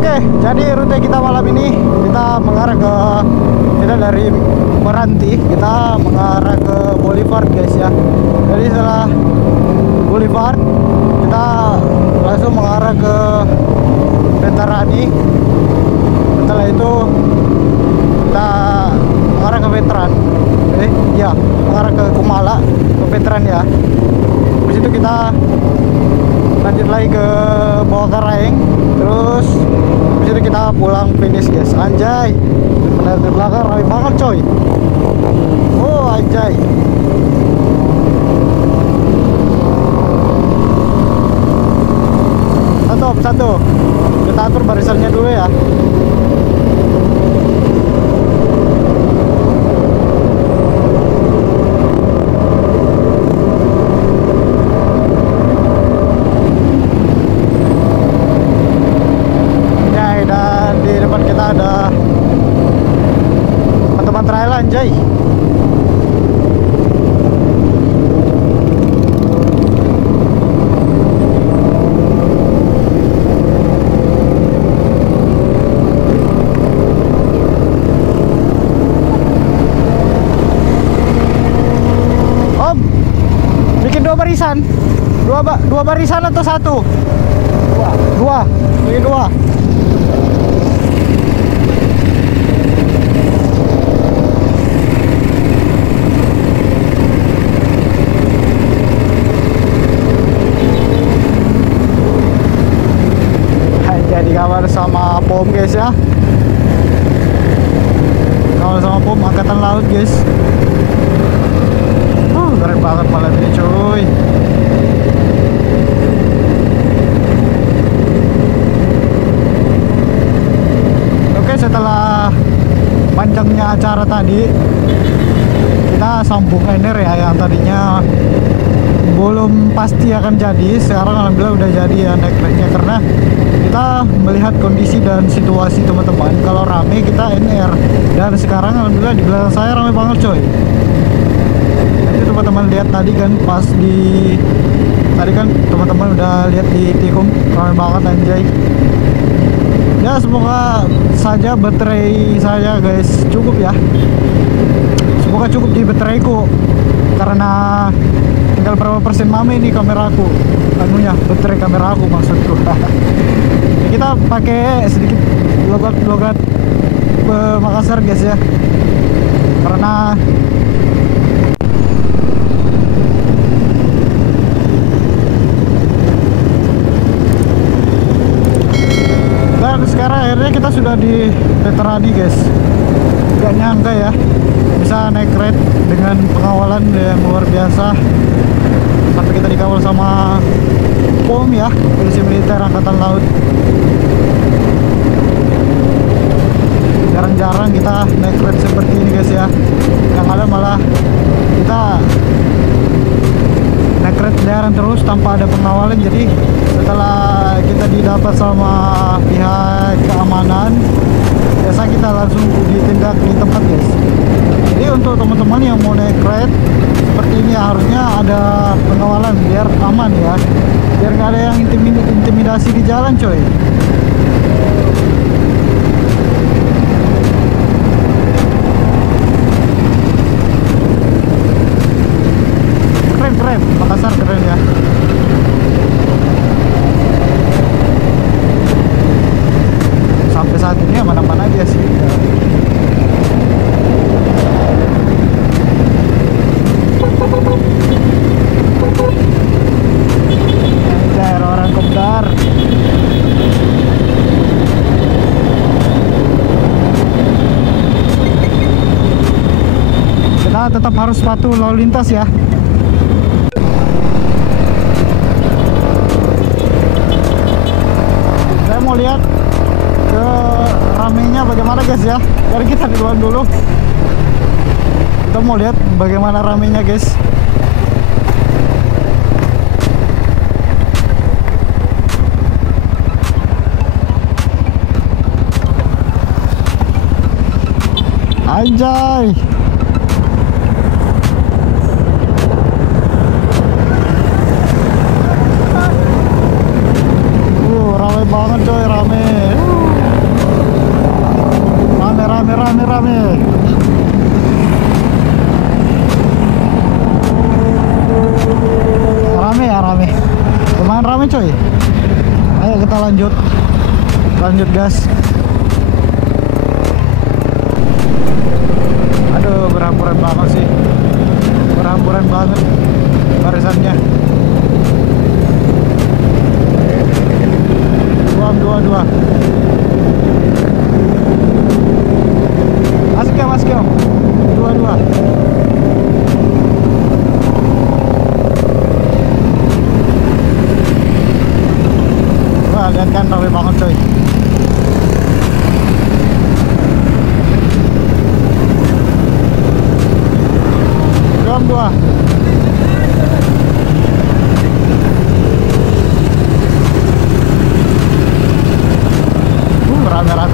Oke, jadi rute kita malam ini kita mengarah ke, kita dari Meranti kita mengarah ke Boulevard guys ya. Jadi setelah Boulevard kita langsung mengarah ke Veterani. Setelah itu kita mengarah ke Veteran. Ya, mengarah ke Kumala, ke Veteran ya. Habis itu kita lanjut lagi ke Bawakaraeng, terus habis itu kita pulang finish guys. Anjay, benar di belakang ramai banget coy. Oh anjay. Satu, kita atur barisannya dulu ya. Ada teman-teman trail anjay. Om, bikin dua barisan. Dua barisan atau satu? Dua. Bikin dua. Dikawal sama POM guys ya. Kawal sama POM Angkatan Laut guys. Keren banget malam ini cuy. Oke, setelah panjangnya acara tadi, kita sambung Ener ya, yang tadinya belum pasti akan jadi, sekarang alhamdulillah udah jadi ya naik tracknya, karena kita melihat kondisi dan situasi teman-teman. Kalau rame kita NR, dan sekarang alhamdulillah di belakang saya rame banget coy. Jadi teman-teman lihat tadi kan, pas di tadi kan teman-teman udah lihat di Tikung rame banget anjay. Ya semoga saja baterai saya guys cukup ya, semoga cukup di bateraiku, karena tinggal berapa persen mame ini kameraku, anunya baterai kamera aku maksudku. Kita pakai sedikit logat Makassar guys ya, karena dan sekarang akhirnya kita sudah di Veterani guys. Gak nyangka ya bisa naik red dengan pengawalan yang luar biasa, sampai kita dikawal sama POM ya, Polisi Militer Angkatan Laut. Jarang-jarang kita naik red seperti ini guys ya, yang ada malah kita naik red daerah terus tanpa ada pengawalan. Jadi setelah kita didapat sama pihak keamanan, biasa kita langsung ditindak di tempat guys. Jadi untuk teman-teman yang mau naik red seperti ini harusnya ada pengawalan biar aman ya, biar nggak ada yang intimidasi di jalan coy. Keren Makassar, keren ya. Sampai saat ini aman-aman aja sih. Orang Kopdar. Kita tetap harus patuh lalu lintas ya. Saya mau lihat ke ramenya bagaimana guys ya. Biar kita duluan dulu. Kita mau lihat bagaimana ramenya guys. Anjay. Ramai banget coy, rame. rame-rame. Rame ya, rame. Lumayan rame coy. Ayo kita lanjut. Lanjut gas. Aduh, berhamburan banget sih. Berhamburan banget barisannya. Dua. Masuk ya. Dua. Wah, lihat kan rame banget coy. Dua.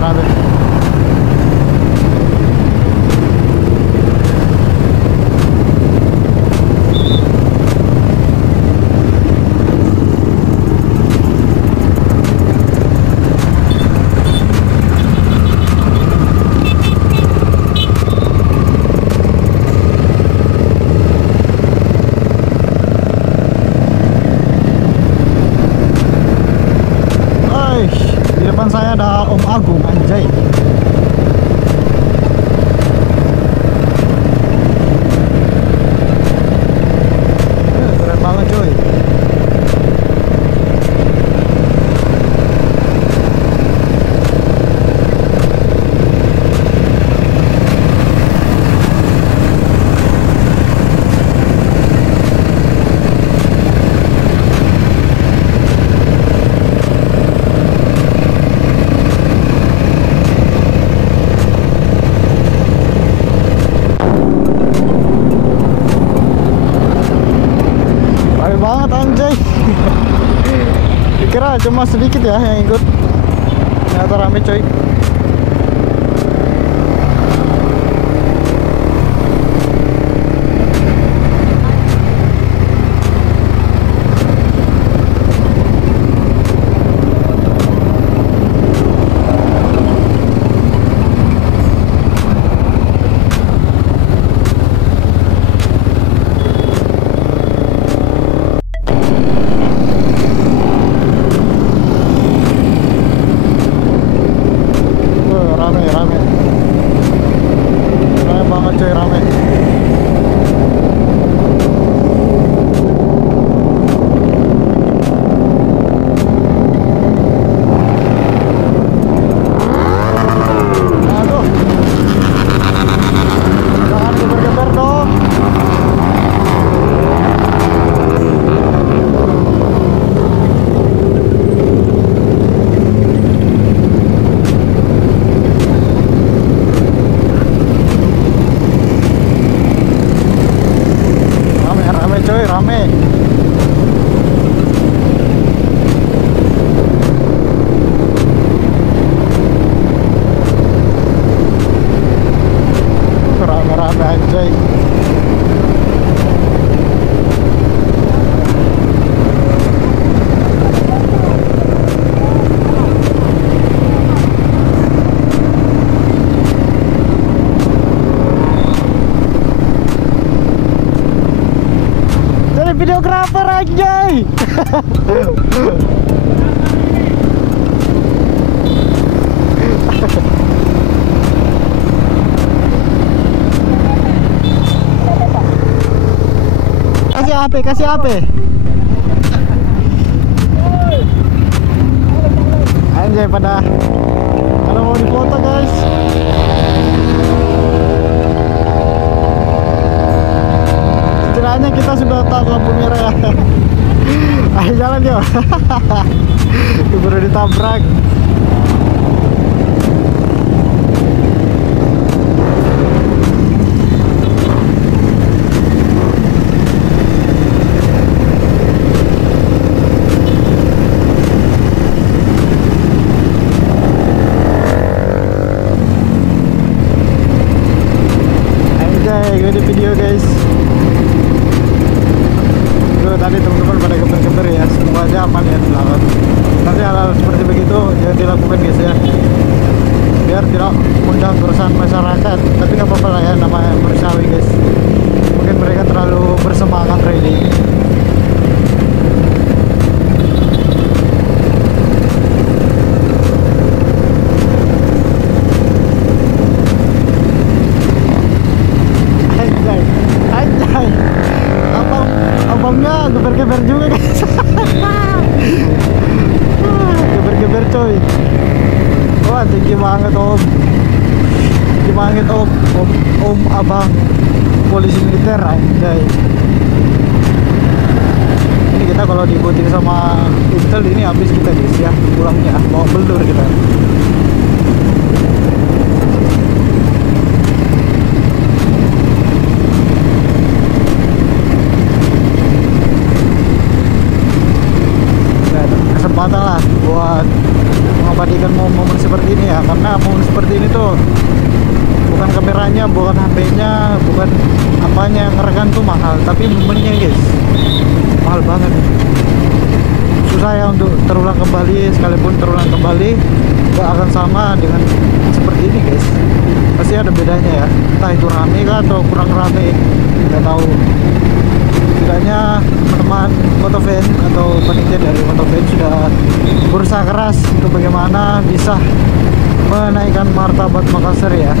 Rame. Di depan saya ada Om Agung, anjay. Keren banget cuy. Banget anjay. Dikira cuma sedikit ya yang ikut, ternyata rame coy. Rame banget coy, rame. Aduh, jangan geber-geber dong. Rame. Rame anjay. Videografer anjay. Kasih HP. Anjay, pada mau dipoto guys. Istilahnya kita sudah tahu lampu merah ya. Ayo jalan yuk. Baru ditabrak. Anjay, di video guys. Tadi teman-teman pada geber-geber ya, semoga aja aman ya di belakang. Nanti hal-hal seperti begitu jangan dilakukan guys ya, biar tidak mengundang keresahan masyarakat. masyarakat, tapi nggak apa-apa lah ya, namanya manusiawi guys. Mungkin mereka terlalu bersemangat riding. Anjay, anjay, abangnya geber-geber juga guys. Geber-geber coy. Wah, tinggi banget om. Tinggi banget om abang polisi militer anjay. Ini kita kalau diikutin sama Intel ini habis kita guys ya, pulangnya mau belur kita. Kesempatan lah buat mengabadikan momen seperti ini ya, karena momen seperti ini tuh bukan kameranya, bukan HP-nya, bukan apanya yang ngerekam tuh mahal, tapi momennya guys mahal banget. Susah ya untuk terulang kembali, sekalipun terulang kembali gak akan sama dengan seperti ini guys, pasti ada bedanya ya, entah itu rame kah atau kurang rame, nggak tahu. Setidaknya teman-teman motovans atau panitia dari motovans sudah berusaha keras untuk bagaimana bisa menaikkan martabat Makassar ya,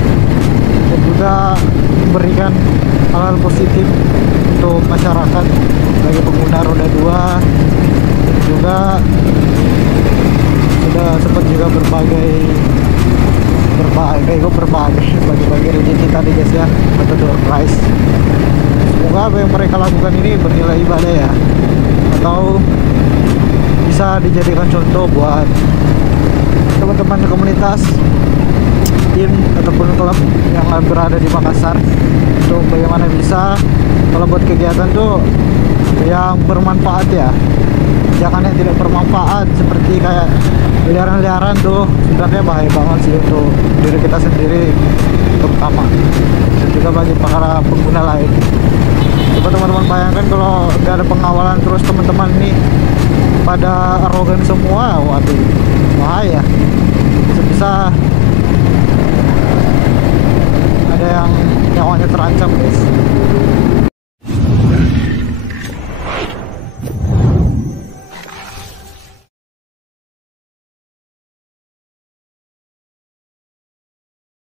dan juga memberikan hal-hal positif untuk masyarakat bagi pengguna roda 2, dan juga sudah sempat juga berbagi rezeki tadi guys ya, untuk door prize. Semoga apa yang mereka lakukan ini bernilai ibadah ya, atau bisa dijadikan contoh buat teman-teman komunitas, tim ataupun klub yang berada di Makassar, untuk bagaimana bisa kalau buat kegiatan tuh yang bermanfaat ya, jangan yang tidak bermanfaat seperti kayak liaran-liaran tuh sebenarnya bahaya banget sih untuk diri kita sendiri terutama, dan juga bagi para pengguna lain. Coba teman-teman bayangkan kalau nggak ada pengawalan terus teman-teman nih pada arogan semua, waduh bahaya, bisa ada yang nyawanya terancam guys.